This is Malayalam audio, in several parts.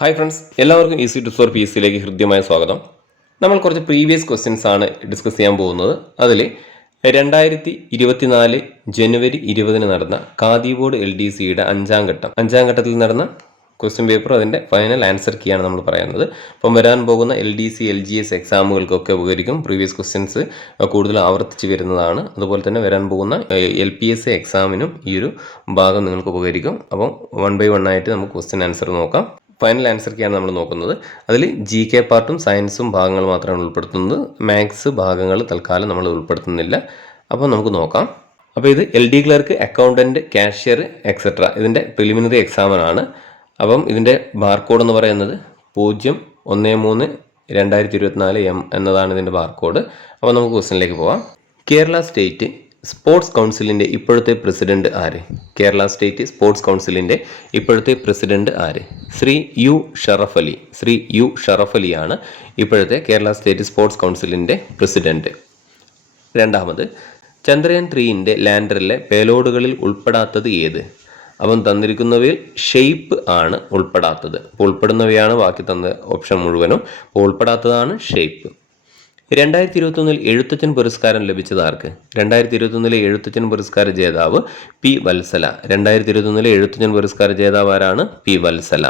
ഹായ് ഫ്രണ്ട്സ്, എല്ലാവർക്കും easy to score P S സിയിലേക്ക് ഹൃദ്യമായ സ്വാഗതം. നമ്മൾ കുറച്ച് പ്രീവിയസ് ക്വസ്റ്റ്യൻസ് ആണ് ഡിസ്കസ് ചെയ്യാൻ പോകുന്നത്. അതിൽ 2024 ജനുവരി 20 നടന്ന ഖാദി ബോർഡ് LDCയുടെ അഞ്ചാം ഘട്ടത്തിൽ നടന്ന ക്വസ്റ്റ്യൻ പേപ്പർ അതിൻ്റെ ഫൈനൽ ആൻസർ കീയാണ് നമ്മൾ പറയുന്നത്. അപ്പം വരാൻ പോകുന്ന LDC LGS എക്സാമുകൾക്കൊക്കെ ഉപകരിക്കും. പ്രീവിയസ് ക്വസ്റ്റ്യൻസ് കൂടുതൽ ആവർത്തിച്ച് വരുന്നതാണ്. അതുപോലെ തന്നെ വരാൻ പോകുന്ന LPSA എക്സാമിനും ഈ ഒരു ഭാഗം നിങ്ങൾക്ക് ഉപകരിക്കും. അപ്പം 1 by 1 ആയിട്ട് നമുക്ക് ക്വസ്റ്റ്യൻ ആൻസർ നോക്കാം. ഫൈനൽ ആൻസർ കീയാണ് നമ്മൾ നോക്കുന്നത്. അതിൽ GK പാർട്ടും സയൻസും ഭാഗങ്ങൾ മാത്രമാണ് ഉൾപ്പെടുത്തുന്നത്. മാത്സ് ഭാഗങ്ങൾ തൽക്കാലം നമ്മൾ ഉൾപ്പെടുത്തുന്നില്ല. അപ്പോൾ നമുക്ക് നോക്കാം. അപ്പോൾ ഇത് LD clerk, accountant, cashier etcetera ഇതിൻ്റെ പ്രിലിമിനറി എക്സാമിനാണ്. അപ്പം ഇതിൻ്റെ ബാർകോഡ് എന്ന് പറയുന്നത് 013/2024 M എന്നതാണ് ഇതിൻ്റെ ബാർകോഡ്. അപ്പോൾ നമുക്ക് ക്വസ്റ്റ്യനിലേക്ക് പോവാം. കേരള സ്റ്റേറ്റ് സ്പോർട്സ് കൗൺസിലിൻ്റെ ഇപ്പോഴത്തെ പ്രസിഡന്റ് ആര്? കേരള സ്റ്റേറ്റ് സ്പോർട്സ് കൗൺസിലിൻ്റെ ഇപ്പോഴത്തെ പ്രസിഡന്റ് ആര്? ശ്രീ യു ഷറഫ് അലിയാണ് ഇപ്പോഴത്തെ കേരള സ്റ്റേറ്റ് സ്പോർട്സ് കൗൺസിലിൻ്റെ പ്രസിഡന്റ്. രണ്ടാമത്, ചന്ദ്രയാൻ 3ൻ്റെ ലാൻഡറിലെ പേലോഡുകളിൽ ഉൾപ്പെടാത്തത് ഏത്? അവൻ തന്നിരിക്കുന്നവയിൽ ഷെയ്പ്പ് ആണ് ഉൾപ്പെടാത്തത്. അപ്പോൾ ഉൾപ്പെടുന്നവയാണ് ബാക്കി തന്ന ഓപ്ഷൻ മുഴുവനും. അപ്പോൾ ഉൾപ്പെടാത്തതാണ് ഷെയ്പ്പ്. 2021 എഴുത്തച്ഛൻ പുരസ്കാരം ലഭിച്ചത് ആർക്ക്? 2021 എഴുത്തച്ഛൻ പുരസ്കാര ജേതാവ് P. വത്സല. 2021 എഴുത്തച്ഛൻ പുരസ്കാര ജേതാവ് ആരാണ്? P. വത്സല.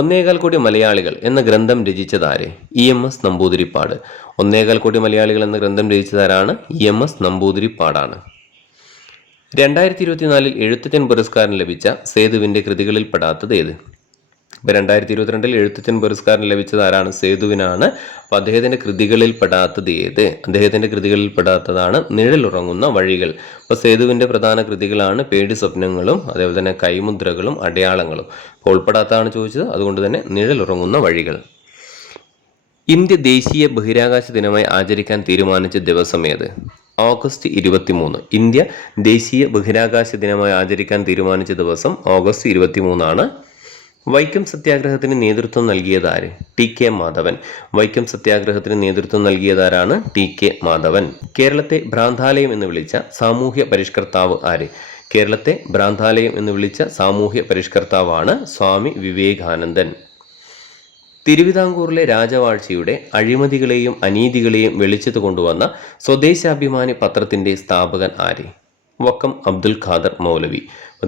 1.25 കോടി മലയാളികൾ എന്ന ഗ്രന്ഥം രചിച്ചതാര്? EMS നമ്പൂതിരിപ്പാട്. 1.25 കോടി മലയാളികൾ എന്ന ഗ്രന്ഥം രചിച്ചതാരാണ്? EMS നമ്പൂതിരിപ്പാടാണ്. 2024 എഴുത്തച്ഛൻ പുരസ്കാരം ലഭിച്ച സേതുവിൻ്റെ കൃതികളിൽ പെടാത്തത് ഏത്? ഇപ്പോൾ 2022 എഴുത്തച്ഛൻ പുരസ്കാരം ലഭിച്ചത് ആരാണ്? സേതുവിനാണ്. അപ്പോൾ അദ്ദേഹത്തിൻ്റെ കൃതികളിൽ പെടാത്തത് ഏത്? അദ്ദേഹത്തിൻ്റെ കൃതികളിൽ പെടാത്തതാണ് നിഴലുറങ്ങുന്ന വഴികൾ. അപ്പോൾ സേതുവിൻ്റെ പ്രധാന കൃതികളാണ് പേടി സ്വപ്നങ്ങളും അതേപോലെ തന്നെ കൈമുദ്രകളും അടയാളങ്ങളും. അപ്പോൾ ഉൾപ്പെടാത്തതാണ് ചോദിച്ചത്, അതുകൊണ്ട് തന്നെ നിഴലുറങ്ങുന്ന വഴികൾ. ഇന്ത്യ ദേശീയ ബഹിരാകാശ ദിനമായി ആചരിക്കാൻ തീരുമാനിച്ച ദിവസം ഏത്? ഓഗസ്റ്റ് 23. ഇന്ത്യ ദേശീയ ബഹിരാകാശ ദിനമായി ആചരിക്കാൻ തീരുമാനിച്ച ദിവസം ഓഗസ്റ്റ് 23 വൈക്കം സത്യാഗ്രഹത്തിന് നേതൃത്വം നൽകിയതാര്? TK മാധവൻ. വൈക്കം സത്യാഗ്രഹത്തിന് നേതൃത്വം നൽകിയതാരാണ്? TK മാധവൻ. കേരളത്തെ ഭ്രാന്താലയം എന്ന് വിളിച്ച സാമൂഹ്യ പരിഷ്കർത്താവ് ആര്? കേരളത്തെ ഭ്രാന്താലയം എന്ന് വിളിച്ച സാമൂഹ്യ പരിഷ്കർത്താവാണ് സ്വാമി വിവേകാനന്ദൻ. തിരുവിതാംകൂറിലെ രാജവാഴ്ചയുടെ അഴിമതികളെയും അനീതികളെയും വെളിച്ചത്ത് കൊണ്ടുവന്ന സ്വദേശാഭിമാനി പത്രത്തിൻ്റെ സ്ഥാപകൻ ആര്? വക്കം അബ്ദുൽ ഖാദർ മൗലവി.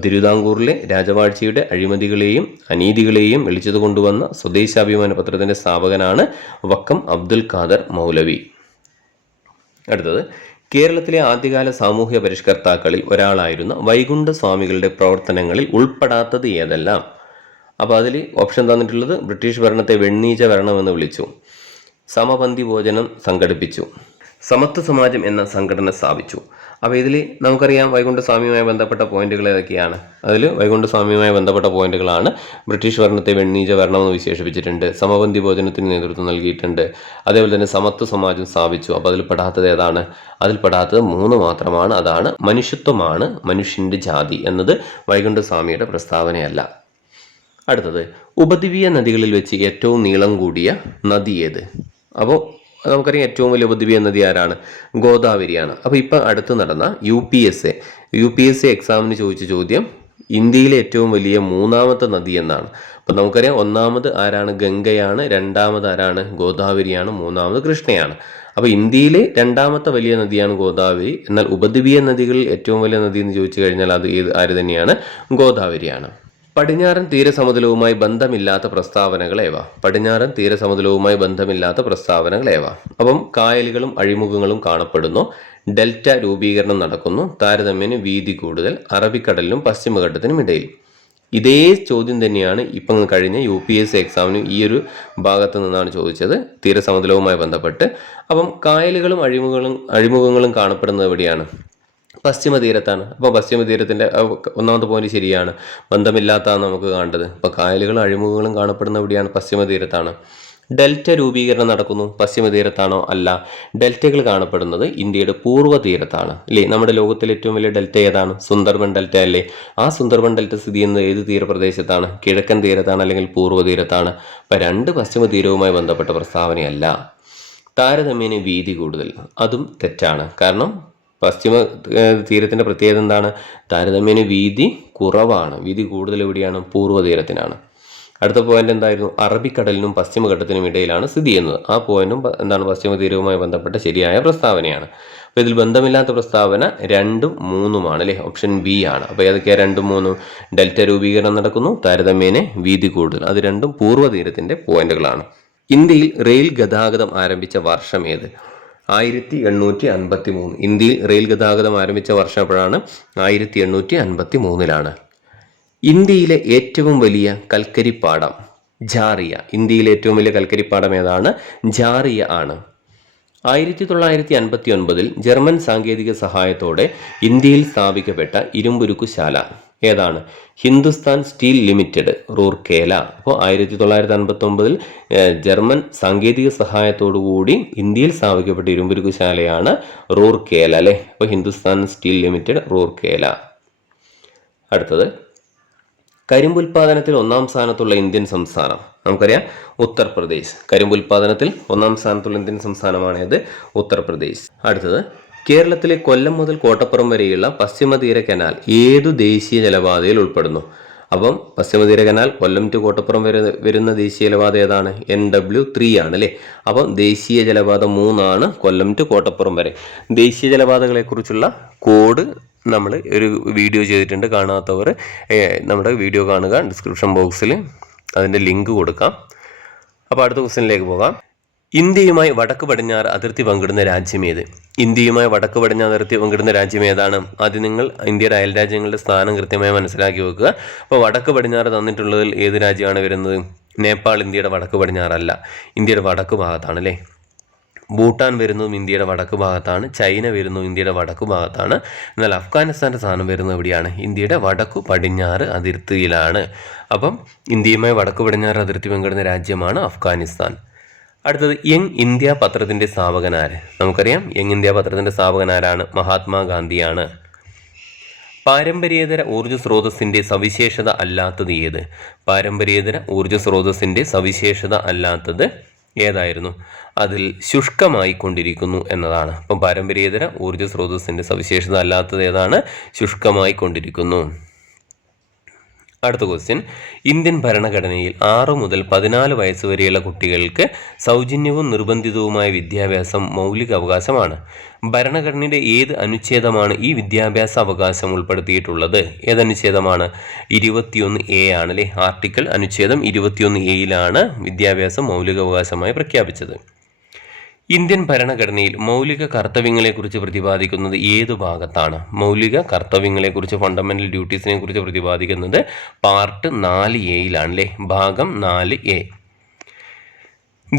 തിരുവിതാംകൂറിലെ രാജവാഴ്ചയുടെ അഴിമതികളെയും അനീതികളെയും വെളിച്ചത്ത് കൊണ്ടുവന്ന സ്വദേശാഭിമാനി പത്രത്തിൻ്റെ സ്ഥാപകനാണ് വക്കം അബ്ദുൽ ഖാദർ മൗലവി. അടുത്തത്, കേരളത്തിലെ ആദ്യകാല സാമൂഹ്യ പരിഷ്കർത്താക്കളിൽ ഒരാളായിരുന്ന വൈകുണ്ഠ സ്വാമികളുടെ പ്രവർത്തനങ്ങളിൽ ഉൾപ്പെടാത്തത് ഏതെല്ലാം? അപ്പോൾ അതിൽ ഓപ്ഷൻ തന്നിട്ടുള്ളത് ബ്രിട്ടീഷ് ഭരണത്തെ വെണ്ണീച്ച ഭരണമെന്ന് വിളിച്ചു, സമപന്തി ഭോജനം സംഘടിപ്പിച്ചു, സമത്വ സമാജം എന്ന സംഘടന സ്ഥാപിച്ചു. അപ്പോൾ ഇതിൽ നമുക്കറിയാം വൈകുണ്ഠസ്വാമിയുമായി ബന്ധപ്പെട്ട പോയിന്റുകൾ ഏതൊക്കെയാണ്? അതിൽ വൈകുണ്ഠസ്വാമിയുമായി ബന്ധപ്പെട്ട പോയിന്റുകളാണ് ബ്രിട്ടീഷ് ഭരണത്തെ വെണ്ണീച്ച ഭരണമെന്ന് വിശേഷിപ്പിച്ചിട്ടുണ്ട്, സമപന്തി ഭോജനത്തിന് നേതൃത്വം നൽകിയിട്ടുണ്ട്, അതേപോലെ തന്നെ സമത്വ സമാജം സ്ഥാപിച്ചു. അപ്പോൾ അതിൽ പെടാത്തത് ഏതാണ്? അതിൽ പെടാത്തത് 3 മാത്രമാണ്. അതാണ് മനുഷ്യത്വമാണ് മനുഷ്യൻ്റെ ജാതി എന്നത് വൈകുണ്ഠസ്വാമിയുടെ പ്രസ്താവനയല്ല. അടുത്തത്, ഉപദ്വീപീയ നദികളിൽ വെച്ച് ഏറ്റവും നീളം കൂടിയ നദി ഏത്? അപ്പോൾ നമുക്കറിയാം ഏറ്റവും വലിയ ഉപദ്വീപീയ നദി ആരാണ്? ഗോദാവരിയാണ്. അപ്പോൾ ഇപ്പം അടുത്ത് നടന്ന UPSA എക്സാമിന് ചോദിച്ച ചോദ്യം ഇന്ത്യയിലെ ഏറ്റവും വലിയ 3ാമത്തെ നദി എന്നാണ്. അപ്പോൾ നമുക്കറിയാം ഒന്നാമത് ആരാണ്? ഗംഗയാണ്. രണ്ടാമത് ആരാണ്? ഗോദാവരിയാണ്. മൂന്നാമത് കൃഷ്ണയാണ്. അപ്പോൾ ഇന്ത്യയിലെ 2ാമത്തെ വലിയ നദിയാണ് ഗോദാവരി. എന്നാൽ ഉപദ്വീപീയ നദികളിൽ ഏറ്റവും വലിയ നദി എന്ന് ചോദിച്ചു കഴിഞ്ഞാൽ അത് ആര് തന്നെയാണ്? ഗോദാവരിയാണ്. പടിഞ്ഞാറൻ തീരസമുദ്രവുമായി ബന്ധമില്ലാത്ത പ്രസ്താവനകൾ ഏവ? പടിഞ്ഞാറൻ തീരസമുദ്രവുമായി ബന്ധമില്ലാത്ത പ്രസ്താവനകൾ ഏവ? അപ്പം കായലുകളും അഴിമുഖങ്ങളും കാണപ്പെടുന്നു, ഡെൽറ്റ രൂപീകരണം നടക്കുന്നു, താരതമ്യേന വീതി കൂടുതൽ, അറബിക്കടലിനും പശ്ചിമഘട്ടത്തിനും ഇടയിൽ. ഇതേ ചോദ്യം തന്നെയാണ് ഇപ്പം കഴിഞ്ഞ UPSA എക്സാമിന് ഈ ഒരു ഭാഗത്ത് നിന്നാണ് ചോദിച്ചത്, തീരസമുദ്രവുമായി ബന്ധപ്പെട്ട്. അപ്പം കായലുകളും അഴിമുഖങ്ങളും കാണപ്പെടുന്നത് എവിടെയാണ്? പശ്ചിമ തീരത്താണ്. അപ്പോൾ പശ്ചിമ തീരത്തിൻ്റെ 1ാമത്തെ പോയിന്റ് ശരിയാണ്, ബന്ധമില്ലാത്തതാണ് നമുക്ക് കാണേണ്ടത്. അപ്പോൾ കായലുകളും അഴിമുഖങ്ങളും കാണപ്പെടുന്ന എവിടെയാണ്? പശ്ചിമ തീരത്താണ്. ഡെൽറ്റ രൂപീകരണം നടക്കുന്നു പശ്ചിമ തീരത്താണോ? അല്ല, ഡെൽറ്റകൾ കാണപ്പെടുന്നത് ഇന്ത്യയുടെ പൂർവ്വ തീരത്താണ് അല്ലേ? നമ്മുടെ ലോകത്തിലെ ഏറ്റവും വലിയ ഡെൽറ്റ ഏതാണ്? സുന്ദർബൻ ഡെൽറ്റ അല്ലേ? ആ സുന്ദർബൻ ഡെൽറ്റ സ്ഥിതി ചെയ്യുന്നത് ഏത് തീരപ്രദേശത്താണ്? കിഴക്കൻ തീരത്താണ് അല്ലെങ്കിൽ പൂർവ്വ തീരത്താണ്? അപ്പോൾ 2 പശ്ചിമ തീരവുമായി ബന്ധപ്പെട്ട പ്രസ്താവനയല്ല. താരതമ്യേന വീതി കൂടുതൽ, അതും തെറ്റാണ്. കാരണം പശ്ചിമ തീരത്തിൻ്റെ പ്രത്യേകത എന്താണ്? താരതമ്യേന വീതി കുറവാണ്. വീതി കൂടുതൽ എവിടെയാണ്? പൂർവ്വ തീരത്തിനാണ്. അടുത്ത പോയിന്റ് എന്തായിരുന്നു? അറബിക്കടലിനും പശ്ചിമഘട്ടത്തിനും ഇടയിലാണ് സ്ഥിതി ചെയ്യുന്നത്. ആ പോയിന്റും എന്താണ്? പശ്ചിമ തീരവുമായി ബന്ധപ്പെട്ട ശരിയായ പ്രസ്താവനയാണ്. അപ്പോൾ ഇതിൽ ബന്ധമില്ലാത്ത പ്രസ്താവന 2ഉം 3ഉമാണ് അല്ലേ? ഓപ്ഷൻ ബി ആണ്. അപ്പോൾ ഏതൊക്കെയാണ് 2ഉം 3ഉം? ഡെൽറ്റ രൂപീകരണം നടക്കുന്നു, താരതമ്യേന വീതി കൂടുതൽ. അത് രണ്ടും പൂർവ്വതീരത്തിന്റെ പോയിന്റുകളാണ്. ഇന്ത്യയിൽ റെയിൽ ഗതാഗതം ആരംഭിച്ച വർഷം ഏത്? 1853. ഇന്ത്യയിൽ റെയിൽ ഗതാഗതം ആരംഭിച്ച വർഷം എപ്പോഴാണ്? 1853. ഇന്ത്യയിലെ ഏറ്റവും വലിയ കൽക്കരിപ്പാടം ജാറിയ. ഇന്ത്യയിലെ ഏറ്റവും വലിയ കൽക്കരിപ്പാടം ഏതാണ്? ജാറിയ ആണ്. 1959 ജർമ്മൻ സാങ്കേതിക സഹായത്തോടെ ഇന്ത്യയിൽ സ്ഥാപിക്കപ്പെട്ട ഇരുമ്പുരുക്കുശാല ഏതാണ്? Hindustan steel limited, Rourkela. അപ്പോൾ 1959 ജർമ്മൻ സാങ്കേതിക സഹായത്തോടു കൂടി ഇന്ത്യയിൽ സ്ഥാപിക്കപ്പെട്ട ഇരുമ്പുരുക്കുശാലയാണ് റൂർക്കേല അല്ലേ? അപ്പോൾ ഹിന്ദുസ്ഥാൻ സ്റ്റീൽ ലിമിറ്റഡ്, റൂർക്കേല. അടുത്തത്, കരിമ്പുൽപാദനത്തിൽ 1-ാം സ്ഥാനത്തുള്ള ഇന്ത്യൻ സംസ്ഥാനം നമുക്കറിയാം, ഉത്തർപ്രദേശ്. കരിമ്പുൽപാദനത്തിൽ 1-ാം സ്ഥാനത്തുള്ള ഇന്ത്യൻ സംസ്ഥാനമാണ് ഏത്? ഉത്തർപ്രദേശ്. അടുത്തത്, കേരളത്തിലെ കൊല്ലം മുതൽ കോട്ടപ്പുറം വരെയുള്ള പശ്ചിമതീര കനാൽ ഏതു ദേശീയ ജലപാതയിൽ ഉൾപ്പെടുന്നു? അപ്പം പശ്ചിമതീര കനാൽ കൊല്ലം ടു കോട്ടപ്പുറം വരെ വരുന്ന ദേശീയ ജലപാത ഏതാണ്? NW3 ആണ് അല്ലേ? അപ്പം ദേശീയ ജലപാത 3 ആണ് കൊല്ലം ടു കോട്ടപ്പുറം വരെ. ദേശീയ ജലപാതകളെ കുറിച്ചുള്ള കോഡ് നമ്മൾ ഒരു വീഡിയോ ചെയ്തിട്ടുണ്ട്. കാണാത്തവർ നമ്മുടെ വീഡിയോ കാണുക. ഡിസ്ക്രിപ്ഷൻ ബോക്സിൽ അതിൻ്റെ ലിങ്ക് കൊടുക്കാം. അപ്പോൾ അടുത്ത ക്വസ്റ്റ്യനിലേക്ക് പോകാം. ഇന്ത്യയുമായി വടക്ക് പടിഞ്ഞാറ് അതിർത്തി പങ്കിടുന്ന രാജ്യം ഏത്? ഇന്ത്യയുമായി വടക്ക് പടിഞ്ഞാറ് അതിർത്തി പങ്കിടുന്ന രാജ്യം ഏതാണ്? ആദ്യം നിങ്ങൾ ഇന്ത്യയുടെ അയൽ രാജ്യങ്ങളുടെ സ്ഥാനം കൃത്യമായി മനസ്സിലാക്കി വെക്കുക. അപ്പോൾ വടക്ക് പടിഞ്ഞാറ് തന്നിട്ടുള്ളതിൽ ഏത് രാജ്യമാണ് വരുന്നത്? നേപ്പാൾ ഇന്ത്യയുടെ വടക്ക് പടിഞ്ഞാറല്ല, ഇന്ത്യയുടെ വടക്ക് ഭാഗത്താണ് അല്ലേ? ഭൂട്ടാൻ വരുന്നതും ഇന്ത്യയുടെ വടക്ക് ഭാഗത്താണ്. ചൈന വരുന്നതും ഇന്ത്യയുടെ വടക്ക് ഭാഗത്താണ്. എന്നാൽ അഫ്ഗാനിസ്ഥാൻ്റെ സ്ഥാനം വരുന്നത് എവിടെയാണ്? ഇന്ത്യയുടെ വടക്കു പടിഞ്ഞാറ് അതിർത്തിയിലാണ്. അപ്പം ഇന്ത്യയുമായി വടക്ക് പടിഞ്ഞാറ് അതിർത്തി പങ്കിടുന്ന രാജ്യമാണ് അഫ്ഗാനിസ്ഥാൻ. അടുത്തത്, യങ് ഇന്ത്യ പത്രത്തിൻ്റെ സ്ഥാപകനാര്? നമുക്കറിയാം, യങ് ഇന്ത്യ പത്രത്തിൻ്റെ സ്ഥാപകനാരാണ്? മഹാത്മാഗാന്ധിയാണ്. പാരമ്പര്യേതര ഊർജ്ജ സ്രോതസ്സിൻ്റെ സവിശേഷത അല്ലാത്തത് ഏത്? പാരമ്പര്യേതര ഊർജ്ജ സ്രോതസ്സിൻ്റെ സവിശേഷത അല്ലാത്തത് ഏതായിരുന്നു? അതിൽ ശുഷ്കമായി കൊണ്ടിരിക്കുന്നു എന്നതാണ്. അപ്പം പാരമ്പര്യേതര ഊർജ്ജ സ്രോതസ്സിൻ്റെ സവിശേഷത അല്ലാത്തത് ഏതാണ്? ശുഷ്കമായി കൊണ്ടിരിക്കുന്നു. അടുത്ത ക്വസ്റ്റ്യൻ, ഇന്ത്യൻ ഭരണഘടനയിൽ 6 മുതൽ 14 വയസ്സ് വരെയുള്ള കുട്ടികൾക്ക് സൗജന്യവും നിർബന്ധിതവുമായ വിദ്യാഭ്യാസം മൗലിക അവകാശമാണ്. ഭരണഘടനയുടെ ഏത് അനുച്ഛേദമാണ് ഈ വിദ്യാഭ്യാസ അവകാശം ഉൾപ്പെടുത്തിയിട്ടുള്ളത്? ഏതനുച്ഛേദമാണ്? 21A ആണ് അല്ലേ? ആർട്ടിക്കിൾ അനുച്ഛേദം 21A വിദ്യാഭ്യാസം മൗലിക അവകാശമായി പ്രഖ്യാപിച്ചത്. ഇന്ത്യൻ ഭരണഘടനയിൽ മൗലിക കർത്തവ്യങ്ങളെക്കുറിച്ച് പ്രതിപാദിക്കുന്നത് ഏതു ഭാഗത്താണ്? മൗലിക കർത്തവ്യങ്ങളെക്കുറിച്ച്, ഫണ്ടമെന്റൽ ഡ്യൂട്ടീസിനെ കുറിച്ച് പ്രതിപാദിക്കുന്നത് പാർട്ട് 4A അല്ലേ? ഭാഗം 4A.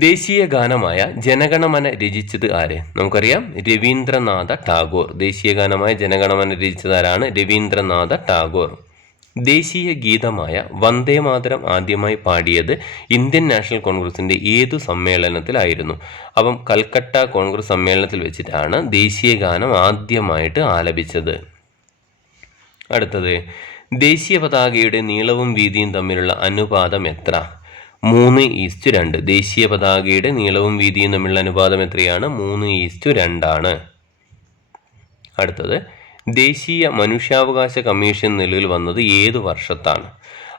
ദേശീയ ഗാനമായ ജനഗണമന രചിച്ചത് ആര്? നമുക്കറിയാം, രവീന്ദ്രനാഥ ടാഗോർ. ദേശീയ ഗാനമായ ജനഗണമന രചിച്ചത് ആരാണ്? രവീന്ദ്രനാഥ ടാഗോർ. ദേശീയ ഗീതമായ വന്ദേമാതരം ആദ്യമായി പാടിയത് ഇന്ത്യൻ നാഷണൽ കോൺഗ്രസിൻ്റെ ഏതു സമ്മേളനത്തിലായിരുന്നു? അപ്പം കൽക്കട്ട കോൺഗ്രസ് സമ്മേളനത്തിൽ വെച്ചിട്ടാണ് ദേശീയ ഗാനം ആദ്യമായിട്ട് ആലപിച്ചത്. അടുത്തത്, ദേശീയ പതാകയുടെ നീളവും വീതിയും തമ്മിലുള്ള അനുപാതം എത്ര? 3:2. ദേശീയ പതാകയുടെ നീളവും വീതിയും തമ്മിലുള്ള അനുപാതം എത്രയാണ്? 3:2 ആണ്. അടുത്തത്, ദേശീയ മനുഷ്യാവകാശ കമ്മീഷൻ നിലവിൽ വന്നത് ഏതു വർഷത്താണ്?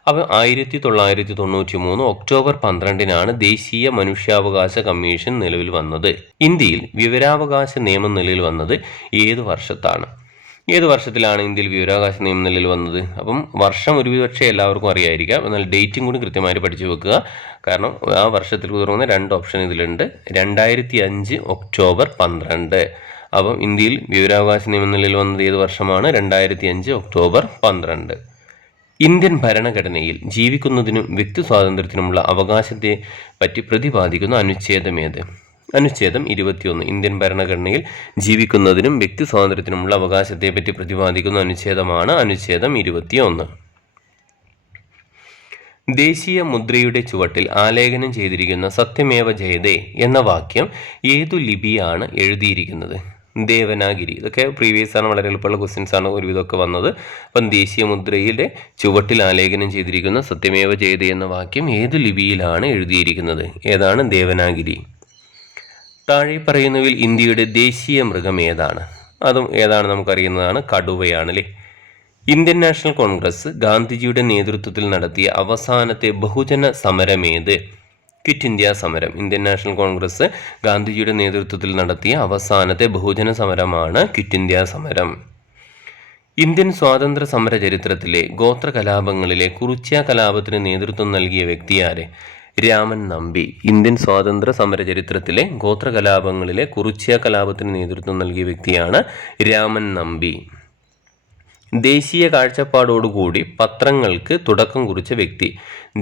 അപ്പോൾ 1993 ഒക്ടോബർ 12 ദേശീയ മനുഷ്യാവകാശ കമ്മീഷൻ നിലവിൽ വന്നത്. ഇന്ത്യയിൽ വിവരാവകാശ നിയമം നിലവിൽ വന്നത് ഏതു വർഷത്താണ്? ഏത് വർഷത്തിലാണ് ഇന്ത്യയിൽ വിവരാവകാശ നിയമം നിലവിൽ വന്നത്? അപ്പം വർഷം ഒരുപക്ഷെ എല്ലാവർക്കും അറിയായിരിക്കാം, എന്നാൽ ഡേറ്റും കൂടി കൃത്യമായിട്ട് പഠിച്ചു വെക്കുക. കാരണം ആ വർഷത്തിൽ തുടങ്ങുന്ന 2 ഓപ്ഷൻ ഇതിലുണ്ട്. 2005 ഒക്ടോബർ 12. അപ്പം ഇന്ത്യയിൽ വിവരാവകാശ നിയമം നിലവിൽ വന്നത് ഏത് വർഷമാണ്? 2005 ഒക്ടോബർ 12. ഇന്ത്യൻ ഭരണഘടനയിൽ ജീവിക്കുന്നതിനും വ്യക്തി സ്വാതന്ത്ര്യത്തിനുമുള്ള അവകാശത്തെ പറ്റി പ്രതിപാദിക്കുന്ന അനുച്ഛേദം ഏത്? അനുച്ഛേദം 21. ഇന്ത്യൻ ഭരണഘടനയിൽ ജീവിക്കുന്നതിനും വ്യക്തി സ്വാതന്ത്ര്യത്തിനുമുള്ള അവകാശത്തെ പറ്റി പ്രതിപാദിക്കുന്ന അനുച്ഛേദമാണ് അനുച്ഛേദം 21. ദേശീയ മുദ്രയുടെ ചുവട്ടിൽ ആലേഖനം ചെയ്തിരിക്കുന്ന സത്യമേവ ജയതേ എന്ന വാക്യം ഏതു ലിപിയാണ് എഴുതിയിരിക്കുന്നത്? ദേവനാഗിരി. ഇതൊക്കെ പ്രീവിയസ് ആണ്, വളരെ എളുപ്പമുള്ള ക്വസ്റ്റ്യൻസ് ആണ് ഒരുവിധമൊക്കെ വന്നത്. അപ്പം ദേശീയ മുദ്രയുടെ ചുവട്ടിൽ ആലേഖനം ചെയ്തിരിക്കുന്ന സത്യമേവ ജയതേ എന്ന വാക്യം ഏതു ലിപിയിലാണ് എഴുതിയിരിക്കുന്നത്? ഏതാണ്? ദേവനാഗിരി. താഴെ പറയുന്നവയിൽ ഇന്ത്യയുടെ ദേശീയ മൃഗം ഏതാണ്? അതും ഏതാണ് നമുക്കറിയുന്നതാണ്, കടുവയാണ് അല്ലേ? ഇന്ത്യൻ നാഷണൽ കോൺഗ്രസ് ഗാന്ധിജിയുടെ നേതൃത്വത്തിൽ നടത്തിയ അവസാനത്തെ ബഹുജന സമരമേത്? ക്വിറ്റ് ഇന്ത്യ സമരം. ഇന്ത്യൻ നാഷണൽ കോൺഗ്രസ് ഗാന്ധിജിയുടെ നേതൃത്വത്തിൽ നടത്തിയ അവസാനത്തെ ബഹുജന സമരമാണ് ക്വിറ്റ് ഇന്ത്യ സമരം. ഇന്ത്യൻ സ്വാതന്ത്ര്യ സമര ചരിത്രത്തിലെ ഗോത്ര കലാപങ്ങളിലെ കുറിച്യ കലാപത്തിന് നേതൃത്വം നൽകിയ വ്യക്തിയാരെ? രാമൻ നമ്പി. ഇന്ത്യൻ സ്വാതന്ത്ര്യ സമര ചരിത്രത്തിലെ ഗോത്ര കലാപങ്ങളിലെ കുറിച്യ കലാപത്തിന് നേതൃത്വം നൽകിയ വ്യക്തിയാണ് രാമൻ നമ്പി. ദേശീയ കാഴ്ചപ്പാടോടുകൂടി പത്രങ്ങൾക്ക് തുടക്കം കുറിച്ച വ്യക്തി.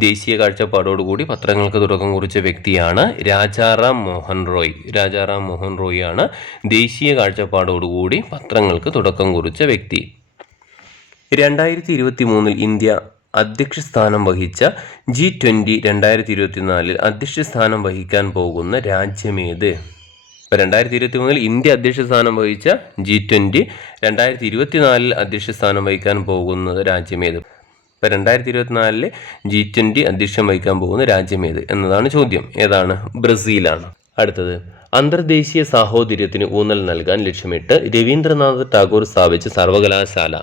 ദേശീയ കാഴ്ചപ്പാടോടുകൂടി പത്രങ്ങൾക്ക് തുടക്കം കുറിച്ച വ്യക്തിയാണ് രാജാറാം മോഹൻ റോയ്. രാജാറാം മോഹൻ റോയ് ആണ് ദേശീയ കാഴ്ചപ്പാടോടുകൂടി പത്രങ്ങൾക്ക് തുടക്കം കുറിച്ച വ്യക്തി. 2023 ഇന്ത്യ അധ്യക്ഷ സ്ഥാനം വഹിച്ച G20 2024 അധ്യക്ഷ സ്ഥാനം വഹിക്കാൻ പോകുന്ന രാജ്യമേത്? ഇപ്പോൾ 2023 ഇന്ത്യ അധ്യക്ഷ സ്ഥാനം വഹിച്ച G20 2024 അധ്യക്ഷ സ്ഥാനം വഹിക്കാൻ പോകുന്നത് രാജ്യമേത്? ഇപ്പോൾ 2024 G20 അധ്യക്ഷം വഹിക്കാൻ പോകുന്ന രാജ്യമേത് എന്നതാണ് ചോദ്യം. ഏതാണ്? ബ്രസീലാണ്. അടുത്തത്, അന്തർദേശീയ സാഹോദര്യത്തിന് ഊന്നൽ നൽകാൻ ലക്ഷ്യമിട്ട് രവീന്ദ്രനാഥ് ടാഗോർ സ്ഥാപിച്ച സർവകലാശാല?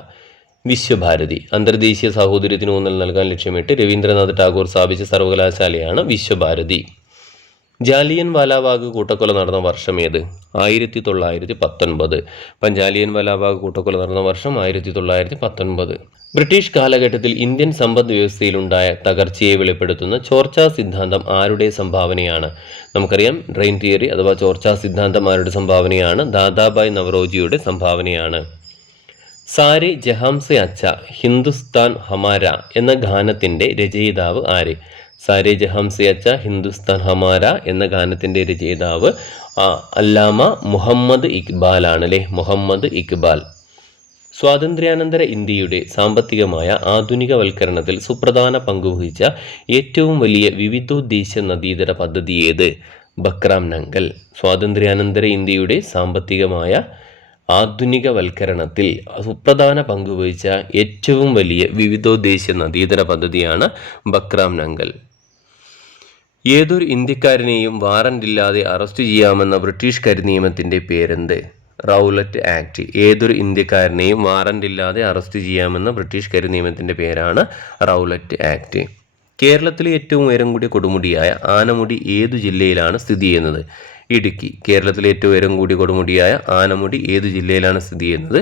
വിശ്വഭാരതി. അന്തർദേശീയ സാഹോദര്യത്തിന് ഊന്നൽ നൽകാൻ ലക്ഷ്യമിട്ട് രവീന്ദ്രനാഥ് ടാഗോർ സ്ഥാപിച്ച സർവകലാശാലയാണ് വിശ്വഭാരതി. ജാലിയൻ വാലാബാഗ് കൂട്ടക്കൊല നടന്ന വർഷം ഏത്? 1919. അപ്പം ജാലിയൻ വാലാബാഗ് കൂട്ടക്കൊല നടന്ന വർഷം 1919. ബ്രിട്ടീഷ് കാലഘട്ടത്തിൽ ഇന്ത്യൻ സമ്പദ് വ്യവസ്ഥയിലുണ്ടായ തകർച്ചയെ വെളിപ്പെടുത്തുന്ന ചോർച്ചാ സിദ്ധാന്തം ആരുടെ സംഭാവനയാണ്? നമുക്കറിയാം, ഡ്രെയിൻ തിയറി അഥവാ ചോർച്ചാ സിദ്ധാന്തം ആരുടെ സംഭാവനയാണ്? ദാദാബായ് നവറോജിയുടെ സംഭാവനയാണ്. സാരെ ജഹാംസെ അച്ച ഹിന്ദുസ്ഥാൻ ഹമാര എന്ന ഗാനത്തിൻ്റെ രചയിതാവ് ആര്? സാരെ ജഹാംസെ അച്ച ഹിന്ദുസ്ഥാൻ ഹമാര എന്ന ഗാനത്തിൻ്റെ രചയിതാവ് അല്ലാമ മുഹമ്മദ് ഇക്ബാൽ ആണ് അല്ലേ? മുഹമ്മദ് ഇക്ബാൽ. സ്വാതന്ത്ര്യാനന്തര ഇന്ത്യയുടെ സാമ്പത്തികമായ ആധുനികവൽക്കരണത്തിൽ സുപ്രധാന പങ്കുവഹിച്ച ഏറ്റവും വലിയ വിവിധോദ്ദേശ നദീതര പദ്ധതി ഏത്? ബക്രാം നങ്കൽ. സ്വാതന്ത്ര്യാനന്തര ഇന്ത്യയുടെ സാമ്പത്തികമായ ആധുനികവൽക്കരണത്തിൽ സുപ്രധാന പങ്കുവഹിച്ച ഏറ്റവും വലിയ വിവിധോദ്ദേശ നദീതര പദ്ധതിയാണ് ബക്രാം നങ്കൽ. ഏതൊരു ഇന്ത്യക്കാരനെയും വാറന്റില്ലാതെ അറസ്റ്റ് ചെയ്യാമെന്ന ബ്രിട്ടീഷ് കരിനിയമത്തിൻ്റെ പേരെന്ത്? Rowlatt act. ഏതൊരു ഇന്ത്യക്കാരനെയും വാറന്റില്ലാതെ അറസ്റ്റ് ചെയ്യാമെന്ന ബ്രിട്ടീഷ് കരിനിയമത്തിൻ്റെ പേരാണ് റൗലറ്റ് ആക്ട്. കേരളത്തിലെ ഏറ്റവും ഉയരം കൂടിയ കൊടുമുടിയായ ആനമുടി ഏതു ജില്ലയിലാണ് സ്ഥിതി ചെയ്യുന്നത്? ഇടുക്കി. കേരളത്തിലെ ഏറ്റവും ഉയരം കൂടിയ കൊടുമുടിയായ ആനമുടി ഏതു ജില്ലയിലാണ് സ്ഥിതി ചെയ്യുന്നത്?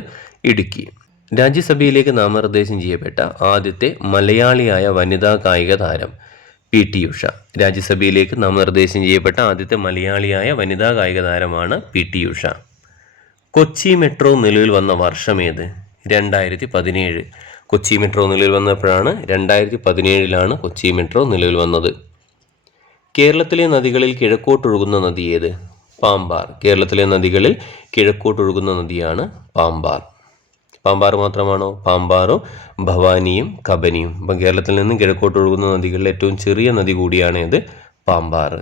ഇടുക്കി. രാജ്യസഭയിലേക്ക് നാമനിർദ്ദേശം ചെയ്യപ്പെട്ട ആദ്യത്തെ മലയാളിയായ വനിതാ കായിക താരം? PT ഉഷ. രാജ്യസഭയിലേക്ക് നാമനിർദ്ദേശം ചെയ്യപ്പെട്ട ആദ്യത്തെ മലയാളിയായ വനിതാ കായിക താരമാണ് PT ഉഷ. കൊച്ചി മെട്രോ നിലവിൽ വന്ന വർഷമേത്? 2017. കൊച്ചി മെട്രോ നിലവിൽ വന്നപ്പോഴാണ് 2017 കൊച്ചി മെട്രോ നിലവിൽ വന്നത്. കേരളത്തിലെ നദികളിൽ കിഴക്കോട്ടൊഴുകുന്ന നദി ഏത്? പാമ്പാർ. കേരളത്തിലെ നദികളിൽ കിഴക്കോട്ടൊഴുകുന്ന നദിയാണ് പാമ്പാർ. പാമ്പാർ മാത്രമാണോ? പാമ്പാറും ഭവാനിയും കബനിയും. അപ്പം കേരളത്തിൽ നിന്ന് കിഴക്കോട്ടൊഴുകുന്ന നദികളിൽ ഏറ്റവും ചെറിയ നദി കൂടിയാണ് ഇത് പാമ്പാർ.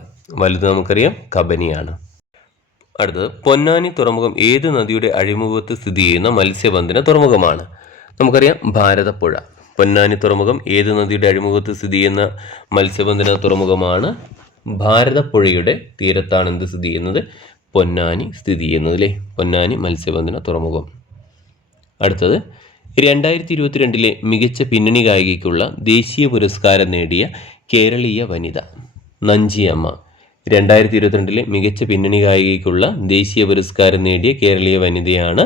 വലുത് നമുക്കറിയാം കബനിയാണ്. അടുത്തത്, പൊന്നാനി തുറമുഖം ഏത് നദിയുടെ അഴിമുഖത്ത് സ്ഥിതി ചെയ്യുന്ന മത്സ്യബന്ധന തുറമുഖമാണ്? നമുക്കറിയാം ഭാരതപ്പുഴ. പൊന്നാനി തുറമുഖം ഏത് നദിയുടെ അഴിമുഖത്ത് സ്ഥിതി ചെയ്യുന്ന മത്സ്യബന്ധന തുറമുഖമാണ്? ഭാരതപ്പുഴയുടെ തീരത്താണ് എന്ത് സ്ഥിതി ചെയ്യുന്നത്? പൊന്നാനി സ്ഥിതി ചെയ്യുന്നത് അല്ലേ? പൊന്നാനി മത്സ്യബന്ധന തുറമുഖം. അടുത്തത്, 2022 മികച്ച പിന്നണി ഗായികയ്ക്കുള്ള ദേശീയ പുരസ്കാരം നേടിയ കേരളീയ വനിത? നഞ്ചിയമ്മ. 2022 മികച്ച പിന്നണി ഗായികയ്ക്കുള്ള ദേശീയ പുരസ്കാരം നേടിയ കേരളീയ വനിതയാണ്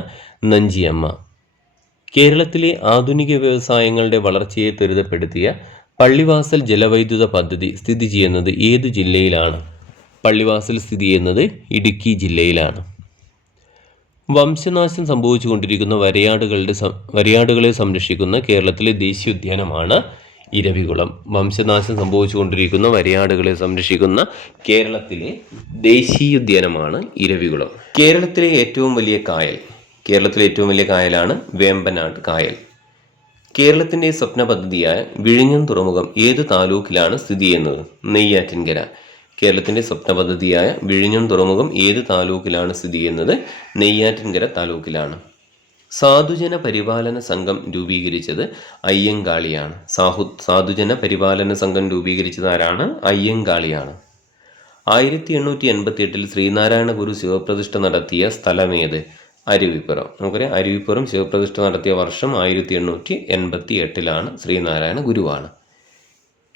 നഞ്ചിയമ്മ. കേരളത്തിലെ ആധുനിക വ്യവസായങ്ങളുടെ വളർച്ചയെ ത്വരിതപ്പെടുത്തിയ പള്ളിവാസൽ ജലവൈദ്യുത പദ്ധതി സ്ഥിതി ചെയ്യുന്നത് ഏതു ജില്ലയിലാണ്? പള്ളിവാസൽ സ്ഥിതി ചെയ്യുന്നത് ഇടുക്കി ജില്ലയിലാണ്. വംശനാശം സംഭവിച്ചുകൊണ്ടിരിക്കുന്ന വരയാടുകളെ സംരക്ഷിക്കുന്ന കേരളത്തിലെ ദേശീയോദ്യാനമാണ് ഇരവികുളം. വംശനാശം സംഭവിച്ചുകൊണ്ടിരിക്കുന്ന വരയാടുകളെ സംരക്ഷിക്കുന്ന കേരളത്തിലെ ദേശീയോദ്യാനമാണ് ഇരവികുളം. കേരളത്തിലെ ഏറ്റവും വലിയ കായലാണ് വേമ്പനാട് കായൽ. കേരളത്തിൻ്റെ സ്വപ്ന പദ്ധതിയായ വിഴിഞ്ഞം തുറമുഖം ഏത് താലൂക്കിലാണ് സ്ഥിതി ചെയ്യുന്നത്? നെയ്യാറ്റിൻകര. കേരളത്തിൻ്റെ സ്വപ്ന പദ്ധതിയായ വിഴിഞ്ഞം തുറമുഖം ഏത് താലൂക്കിലാണ് സ്ഥിതി ചെയ്യുന്നത്? നെയ്യാറ്റിൻകര താലൂക്കിലാണ്. സാധുജന പരിപാലന സംഘം രൂപീകരിച്ചത് അയ്യങ്കാളിയാണ്. സാധുജന പരിപാലന സംഘം രൂപീകരിച്ചത് ആരാണ്? അയ്യങ്കാളിയാണ്. 1888 ശ്രീനാരായണ ഗുരു ശിവപ്രതിഷ്ഠ നടത്തിയ സ്ഥലമേത്? അരുവിപ്പുറം. നമുക്കറിയാം അരുവിപ്പുറം ശിവപ്രതിഷ്ഠ നടത്തിയ വർഷം 1888 ശ്രീനാരായണ ഗുരുവാണ്.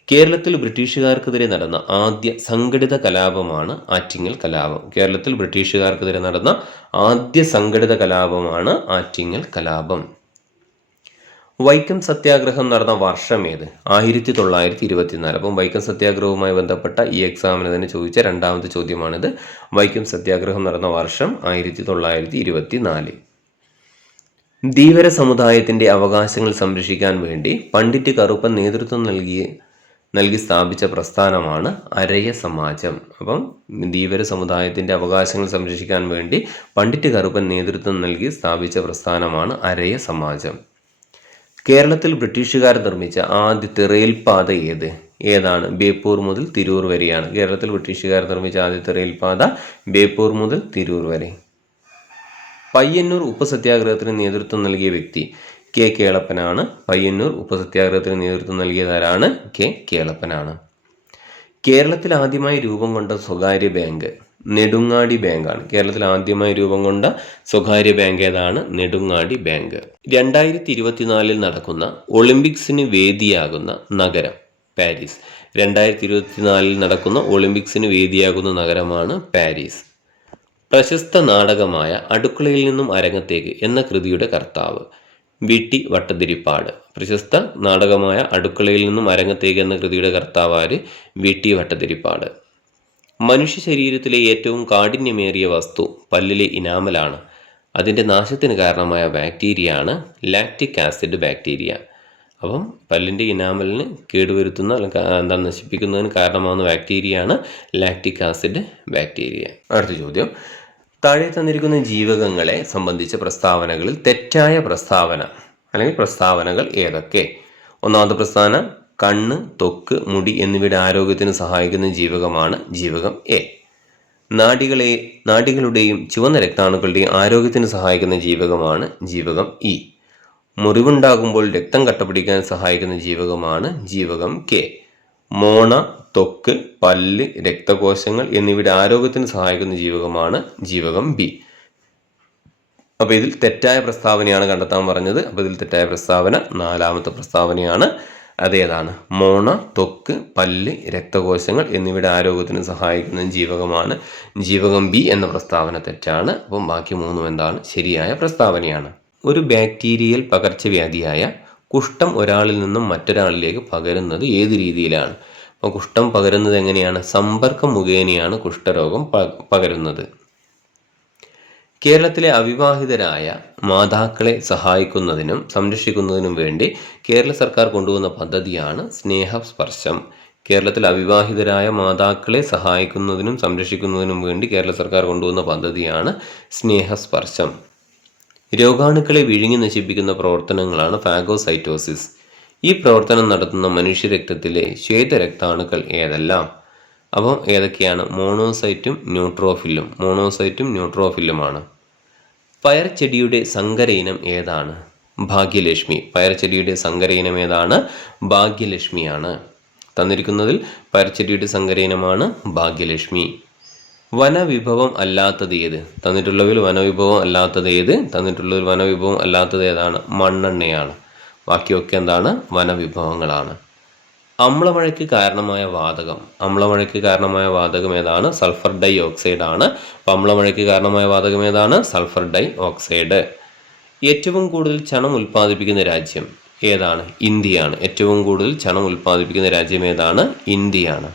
കേരളത്തിൽ ബ്രിട്ടീഷുകാർക്കെതിരെ നടന്ന ആദ്യ സംഘടിത കലാപമാണ് ആറ്റിങ്ങൽ കലാപം. കേരളത്തിൽ ബ്രിട്ടീഷുകാർക്കെതിരെ നടന്ന ആദ്യ സംഘടിത കലാപമാണ് ആറ്റിങ്ങൽ കലാപം. വൈക്കം സത്യാഗ്രഹം നടന്ന വർഷം ഏത്? 1924. അപ്പം വൈക്കം സത്യാഗ്രഹവുമായി ബന്ധപ്പെട്ട ഈ എക്സാമിന് തന്നെ ചോദിച്ച രണ്ടാമത്തെ ചോദ്യമാണിത്. വൈക്കം സത്യാഗ്രഹം നടന്ന വർഷം 1924. ധീവര സമുദായത്തിന്റെ അവകാശങ്ങൾ സംരക്ഷിക്കാൻ വേണ്ടി പണ്ഡിറ്റ് കറുപ്പൻ നേതൃത്വം നൽകി സ്ഥാപിച്ച പ്രസ്ഥാനമാണ് അരയ സമാജം. അപ്പം ധീവര സമുദായത്തിന്റെ അവകാശങ്ങൾ സംരക്ഷിക്കാൻ വേണ്ടി പണ്ഡിറ്റ് കറുപ്പൻ നേതൃത്വം നൽകി സ്ഥാപിച്ച പ്രസ്ഥാനമാണ് അരയ സമാജം. കേരളത്തിൽ ബ്രിട്ടീഷുകാർ നിർമ്മിച്ച ആദ്യത്തെ റെയിൽപാത ഏതാണ്? ബേപ്പൂർ മുതൽ തിരൂർ വരെയാണ്. കേരളത്തിൽ ബ്രിട്ടീഷുകാർ നിർമ്മിച്ച ആദ്യത്തെ റെയിൽപാത ബേപ്പൂർ മുതൽ തിരൂർ വരെ. പയ്യന്നൂർ ഉപ്പ് സത്യാഗ്രഹത്തിന് നേതൃത്വം നൽകിയ വ്യക്തി കെ കേളപ്പനാണ്. പയ്യന്നൂർ ഉപ്പ് സത്യാഗ്രഹത്തിന് നേതൃത്വം നൽകിയതാരാണ്? കെ കേളപ്പനാണ്. കേരളത്തിൽ ആദ്യമായി രൂപം കൊണ്ട സ്വകാര്യ ബാങ്ക് നെടുങ്ങാടി ബാങ്കാണ്. കേരളത്തിൽ ആദ്യമായി രൂപം കൊണ്ട സ്വകാര്യ ബാങ്ക് ഏതാണ്? നെടുങ്ങാടി ബാങ്ക്. 2024 നടക്കുന്ന ഒളിമ്പിക്സിന് വേദിയാകുന്ന നഗരം പാരീസ്. 2024 നടക്കുന്ന ഒളിമ്പിക്സിന് വേദിയാകുന്ന നഗരമാണ് പാരീസ്. പ്രശസ്ത നാടകമായ അടുക്കളയിൽ നിന്നും അരങ്ങത്തേക്ക് എന്ന കൃതിയുടെ കർത്താവ് വി.ടി. വട്ടതിരിപ്പാട്. പ്രശസ്ത നാടകമായ അടുക്കളയിൽ നിന്നും അരങ്ങത്തേക്ക് എന്ന കൃതിയുടെ കർത്താവാര്? വി.ടി. വട്ടതിരിപ്പാട്. മനുഷ്യ ശരീരത്തിലെ ഏറ്റവും കാഠിന്യമേറിയ വസ്തു പല്ലിലെ ഇനാമലാണ്. അതിൻ്റെ നാശത്തിന് കാരണമായ ബാക്ടീരിയയാണ് ലാക്റ്റിക് ആസിഡ് ബാക്ടീരിയ. അപ്പം പല്ലിൻ്റെ ഇനാമലിന് കേടുവരുത്തുന്ന അല്ലെങ്കിൽ നശിപ്പിക്കുന്നതിന് കാരണമാകുന്ന ബാക്ടീരിയയാണ് ലാക്റ്റിക് ആസിഡ് ബാക്ടീരിയ. അടുത്ത ചോദ്യം, താഴെ തന്നിരിക്കുന്ന ജീവകങ്ങളെ സംബന്ധിച്ച പ്രസ്താവനകളിൽ തെറ്റായ പ്രസ്താവന അല്ലെങ്കിൽ പ്രസ്താവനകൾ ഏതൊക്കെ? ഒന്നാമത്തെ പ്രസ്താവന, കണ്ണ്, ത്വക്ക്, മുടി എന്നിവയുടെ ആരോഗ്യത്തിന് സഹായിക്കുന്ന ജീവകമാണ് ജീവകം എ. നാഡികളുടെയും ചുവന്ന രക്താണുക്കളുടെയും ആരോഗ്യത്തിന് സഹായിക്കുന്ന ജീവകമാണ് ജീവകം ഇ. മുറിവുണ്ടാകുമ്പോൾ രക്തം കട്ടപിടിക്കാൻ സഹായിക്കുന്ന ജീവകമാണ് ജീവകം കെ. മോണ, ത്വക്ക്, പല്ല്, രക്തകോശങ്ങൾ എന്നിവയുടെ ആരോഗ്യത്തിന് സഹായിക്കുന്ന ജീവകമാണ് ജീവകം ബി. അപ്പോൾ ഇതിൽ തെറ്റായ പ്രസ്താവനയാണ് കണ്ടെത്താൻ പറഞ്ഞത്. അപ്പോൾ ഇതിൽ തെറ്റായ പ്രസ്താവന നാലാമത്തെ പ്രസ്താവനയാണ്. അതേതാണ്? മോണ, ത്വക്ക്, പല്ല്, രക്തകോശങ്ങൾ എന്നിവയുടെ ആരോഗ്യത്തിന് സഹായിക്കുന്ന ജീവകമാണ് ജീവകം ബി എന്ന പ്രസ്താവന തെറ്റാണ്. അപ്പം ബാക്കി മൂന്നും എന്താണ്? ശരിയായ പ്രസ്താവനയാണ്. ഒരു ബാക്ടീരിയൽ പകർച്ചവ്യാധിയായ കുഷ്ഠം ഒരാളിൽ നിന്നും മറ്റൊരാളിലേക്ക് പകരുന്നത് ഏത് രീതിയിലാണ്? അപ്പോൾ കുഷ്ഠം പകരുന്നത് എങ്ങനെയാണ്? സമ്പർക്കം മുഖേനയാണ് കുഷ്ഠരോഗം പകരുന്നത്. കേരളത്തിലെ അവിവാഹിതരായ മാതാക്കളെ സഹായിക്കുന്നതിനും സംരക്ഷിക്കുന്നതിനും വേണ്ടി കേരള സർക്കാർ കൊണ്ടുവന്ന പദ്ധതിയാണ് സ്നേഹസ്പർശം. കേരളത്തിൽ അവിവാഹിതരായ മാതാക്കളെ സഹായിക്കുന്നതിനും സംരക്ഷിക്കുന്നതിനും വേണ്ടി കേരള സർക്കാർ കൊണ്ടുവന്ന പദ്ധതിയാണ് സ്നേഹസ്പർശം. രോഗാണുക്കളെ വിഴുങ്ങി നശിപ്പിക്കുന്ന പ്രവർത്തനങ്ങളാണ് ഫാഗോസൈറ്റോസിസ്. ഈ പ്രവർത്തനം നടത്തുന്ന മനുഷ്യരക്തത്തിലെ ശ്വേതരക്താണുക്കൾ ഏതെല്ലാം? അപ്പം ഏതൊക്കെയാണ്? മോണോസൈറ്റും ന്യൂട്രോഫില്ലുമാണ്. പയർച്ചെടിയുടെ സങ്കര ഇനം ഏതാണ്? ഭാഗ്യലക്ഷ്മി. പയർച്ചെടിയുടെ സങ്കര ഇനം ഏതാണ്? ഭാഗ്യലക്ഷ്മിയാണ്. തന്നിരിക്കുന്നതിൽ പയർച്ചെടിയുടെ സങ്കര ഇനമാണ് ഭാഗ്യലക്ഷ്മി. വനവിഭവം അല്ലാത്തത് ഏത്? തന്നിട്ടുള്ളതിൽ വനവിഭവം അല്ലാത്തത് ഏതാണ്? മണ്ണെണ്ണയാണ്. ബാക്കിയൊക്കെ എന്താണ്? വനവിഭവങ്ങളാണ്. അമ്ലമഴയ്ക്ക് കാരണമായ വാതകം ഏതാണ്? സൾഫർ ഡൈ ഓക്സൈഡ് ആണ്. അപ്പം അമ്ലമഴയ്ക്ക് കാരണമായ വാതകം ഏതാണ്? Sulphur dioxide. ഏറ്റവും കൂടുതൽ ചണം ഉൽപ്പാദിപ്പിക്കുന്ന രാജ്യം ഏതാണ്? ഇന്ത്യയാണ്. ഏറ്റവും കൂടുതൽ ചണം ഉൽപ്പാദിപ്പിക്കുന്ന രാജ്യം ഏതാണ്? ഇന്ത്യയാണ്.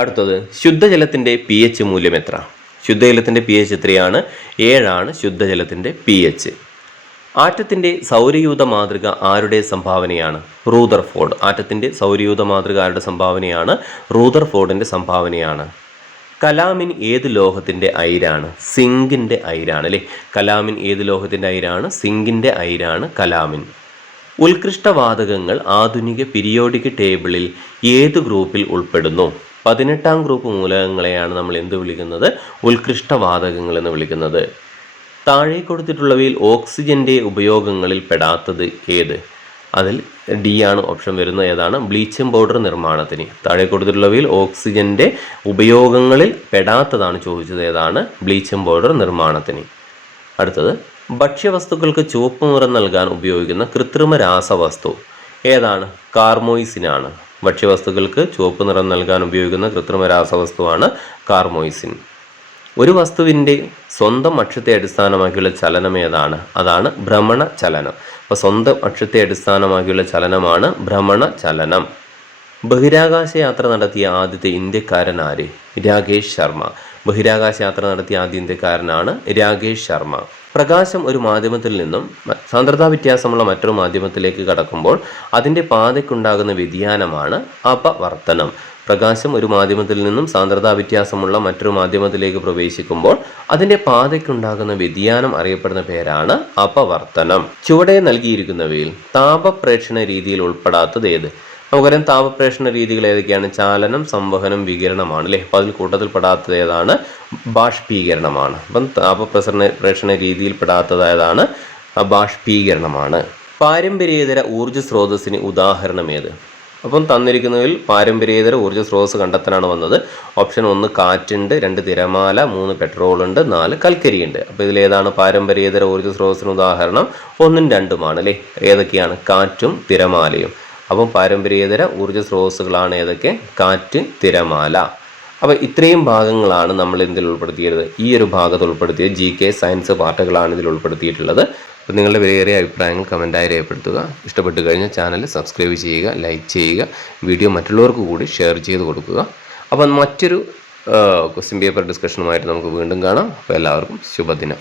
അടുത്തത്, ശുദ്ധജലത്തിൻ്റെ pH മൂല്യം എത്ര? ശുദ്ധജലത്തിൻ്റെ pH എത്രയാണ്? 7 ശുദ്ധജലത്തിൻ്റെ pH. ആറ്റത്തിൻ്റെ സൗരയൂഥ മാതൃക ആരുടെ സംഭാവനയാണ്? റൂദർഫോർഡ്. ആറ്റത്തിൻ്റെ സൗരയൂഥ മാതൃക ആരുടെ സംഭാവനയാണ്? റൂദർഫോർഡിൻ്റെ സംഭാവനയാണ്. കലാമിൻ ഏത് ലോഹത്തിൻ്റെ അയിരാണ്? സിങ്കിൻ്റെ അയിരാണ് അല്ലേ? കലാമിൻ ഏത് ലോഹത്തിൻ്റെ അയിരാണ്? സിങ്കിൻ്റെ അയിരാണ് കലാമിൻ. ഉത്കൃഷ്ടവാതകങ്ങൾ ആധുനിക പീരിയോഡിക് ടേബിളിൽ ഏത് ഗ്രൂപ്പിൽ ഉൾപ്പെടുന്നു? 18ാം ഗ്രൂപ്പ് മൂലകങ്ങളെയാണ് നമ്മൾ എന്ത് വിളിക്കുന്നത്? ഉത്കൃഷ്ടവാതകങ്ങൾ എന്ന് വിളിക്കുന്നത്. താഴെ കൊടുത്തിട്ടുള്ളവയിൽ ഓക്സിജൻ്റെ ഉപയോഗങ്ങളിൽ പെടാത്തത് ഏത്? അതിൽ ഡി ആണ് ഓപ്ഷൻ വരുന്നത്. ഏതാണ്? ബ്ലീച്ചിങ് പൗഡർ നിർമ്മാണത്തിന്. താഴെ കൊടുത്തിട്ടുള്ളവയിൽ ഓക്സിജൻ്റെ ഉപയോഗങ്ങളിൽ പെടാത്തതാണ് ചോദിച്ചത്. ഏതാണ്? ബ്ലീച്ചിങ് പൗഡർ നിർമ്മാണത്തിന്. അടുത്തത് ഭക്ഷ്യവസ്തുക്കൾക്ക് ചുവപ്പ് നിറം നൽകാൻ ഉപയോഗിക്കുന്ന കൃത്രിമ രാസവസ്തു ഏതാണ്? കാർമോയിസിനാണ്. ഭക്ഷ്യവസ്തുക്കൾക്ക് ചുവപ്പ് നിറം നൽകാൻ ഉപയോഗിക്കുന്ന കൃത്രിമ രാസവസ്തുവാണ് കാർമോയിസിൻ. ഒരു വസ്തുവിൻ്റെ സ്വന്തം അക്ഷത്തെ അടിസ്ഥാനമാക്കിയുള്ള ചലനം ഏതാണ്? അതാണ് ഭ്രമണ ചലനം. അപ്പോൾ സ്വന്തം അക്ഷത്തെ അടിസ്ഥാനമാക്കിയുള്ള ചലനമാണ് ഭ്രമണ ചലനം. ബഹിരാകാശ യാത്ര നടത്തിയ ആദ്യത്തെ ഇന്ത്യക്കാരൻ ആര്? രാകേഷ് ശർമ്മ. ബഹിരാകാശ യാത്ര നടത്തിയ ആദ്യ ഇന്ത്യക്കാരനാണ് രാകേഷ് ശർമ്മ. പ്രകാശം ഒരു മാധ്യമത്തിൽ നിന്നും സാന്ദ്രതാ വ്യത്യാസമുള്ള മറ്റൊരു മാധ്യമത്തിലേക്ക് കടക്കുമ്പോൾ അതിൻ്റെ പാതയ്ക്കുണ്ടാകുന്ന വ്യതിയാനമാണ് അപവർത്തനം. പ്രകാശം ഒരു മാധ്യമത്തിൽ നിന്നും സാന്ദ്രതാ വ്യത്യാസമുള്ള മറ്റൊരു മാധ്യമത്തിലേക്ക് പ്രവേശിക്കുമ്പോൾ അതിൻ്റെ പാതയ്ക്കുണ്ടാകുന്ന വ്യതിയാനം അറിയപ്പെടുന്ന പേരാണ് അപവർത്തനം. ചുവടെ നൽകിയിരിക്കുന്നവയിൽ താപപ്രേഷണ രീതിയിൽ ഉൾപ്പെടാത്തത് ഏത്? നമുക്കറിയാം താപപ്രേഷണ രീതികൾ ഏതൊക്കെയാണ്? ചാലനം, സംവഹനം, വികിരണമാണ് അല്ലേ. അപ്പോൾ അതിൽ കൂട്ടത്തിൽപ്പെടാത്തത് ഏതാണ്? ബാഷ്പീകരണമാണ്. അപ്പം താപപ്രേഷണ രീതിയിൽ പെടാത്തത് ഏതാണ്? ബാഷ്പീകരണമാണ്. പാരമ്പര്യേതര ഊർജ്ജ സ്രോതസ്സിന് ഉദാഹരണം ഏത്? അപ്പം തന്നിരിക്കുന്നതിൽ പാരമ്പര്യേതര ഊർജ്ജ സ്രോതസ് കണ്ടെത്താനാണ് വന്നത്. ഓപ്ഷൻ 1 കാറ്റുണ്ട്, 2 തിരമാല, 3 പെട്രോളുണ്ട്, 4 കൽക്കരിയുണ്ട്. അപ്പോൾ ഇതിലേതാണ് പാരമ്പര്യേതര ഊർജ്ജ സ്രോതസ്സിന് ഉദാഹരണം? 1ഉം 2ഉമാണ് അല്ലേ. ഏതൊക്കെയാണ്? കാറ്റും തിരമാലയും. അപ്പം പാരമ്പര്യേതര ഊർജ്ജ സ്രോതസ്സുകളാണ് ഏതൊക്കെ? കാറ്റ്, തിരമാല. അപ്പോൾ ഇത്രയും ഭാഗങ്ങളാണ് നമ്മൾ ഇതിൽ ഉൾപ്പെടുത്തിയത്. ഈ ഒരു ഭാഗത്ത് ഉൾപ്പെടുത്തിയ GK സയൻസ് പാർട്ടുകളാണ് ഇതിൽ ഉൾപ്പെടുത്തിയിട്ടുള്ളത്. അപ്പോൾ നിങ്ങളുടെ വിലയേറിയ അഭിപ്രായങ്ങൾ കമൻറ്റായി രേഖപ്പെടുത്തുക. ഇഷ്ടപ്പെട്ടു കഴിഞ്ഞാൽ ചാനൽ സബ്സ്ക്രൈബ് ചെയ്യുക, ലൈക്ക് ചെയ്യുക, വീഡിയോ മറ്റുള്ളവർക്ക് കൂടി ഷെയർ ചെയ്ത് കൊടുക്കുക. അപ്പം മറ്റൊരു ക്വസ്റ്റ്യൻ പേപ്പർ ഡിസ്കഷനുമായിട്ട് നമുക്ക് വീണ്ടും കാണാം. അപ്പോൾ എല്ലാവർക്കും ശുഭദിനം.